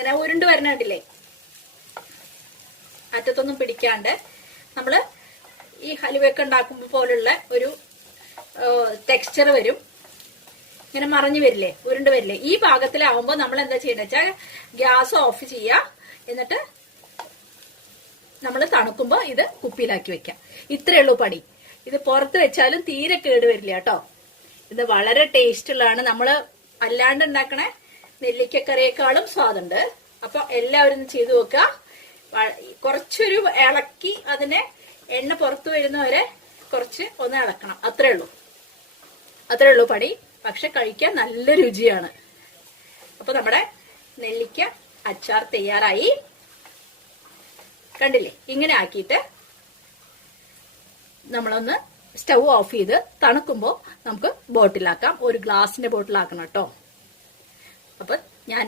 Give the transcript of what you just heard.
ഇങ്ങനെ ഉരുണ്ട് വരണ കണ്ടില്ലേ, അറ്റത്തൊന്നും പിടിക്കാണ്ട് നമ്മള് ഈ ഹലുവയൊക്കെ ഉണ്ടാക്കുമ്പോൾ പോലുള്ള ഒരു ടെക്സ്ചർ വരും. ഇങ്ങനെ മറിഞ്ഞു വരില്ലേ, ഉരുണ്ട് വരില്ലേ. ഈ പാകത്തിലാവുമ്പോൾ നമ്മൾ എന്താ ചെയ്യണമെന്ന് വെച്ചാൽ ഗ്യാസ് ഓഫ് ചെയ്യുക. എന്നിട്ട് നമ്മൾ തണുക്കുമ്പോൾ ഇത് കുപ്പിയിലാക്കി വെക്കാം. ഇത്രയേ ഉള്ളൂ പണി. ഇത് പുറത്ത് വെച്ചാലും തീരെ കേട് വരില്ല കേട്ടോ. ഇത് വളരെ ടേസ്റ്റ് ഉള്ളതാണ്. നമ്മള് അല്ലാണ്ട് ഉണ്ടാക്കണ നെല്ലിക്കക്കറിയേക്കാളും സ്വാദുണ്ട്. അപ്പൊ എല്ലാവരും ചെയ്തു നോക്കുക. കുറച്ചൊരു ഇളക്കി അതിനെ എണ്ണ പുറത്തു വരുന്നവരെ കുറച്ച് ഒന്ന് ഇളക്കണം. അത്രേ ഉള്ളൂ പണി. പക്ഷെ കഴിക്കാൻ നല്ല രുചിയാണ്. അപ്പൊ നമ്മുടെ നെല്ലിക്ക അച്ചാർ തയ്യാറായി. കണ്ടില്ലേ, ഇങ്ങനെ ആക്കിയിട്ട് നമ്മളൊന്ന് സ്റ്റൗ ഓഫ് ചെയ്ത് തണുക്കുമ്പോൾ നമുക്ക് ബോട്ടിലാക്കാം. ഒരു ഗ്ലാസിന്റെ ബോട്ടിലാക്കണം കേട്ടോ. അപ്പൊ ഞാൻ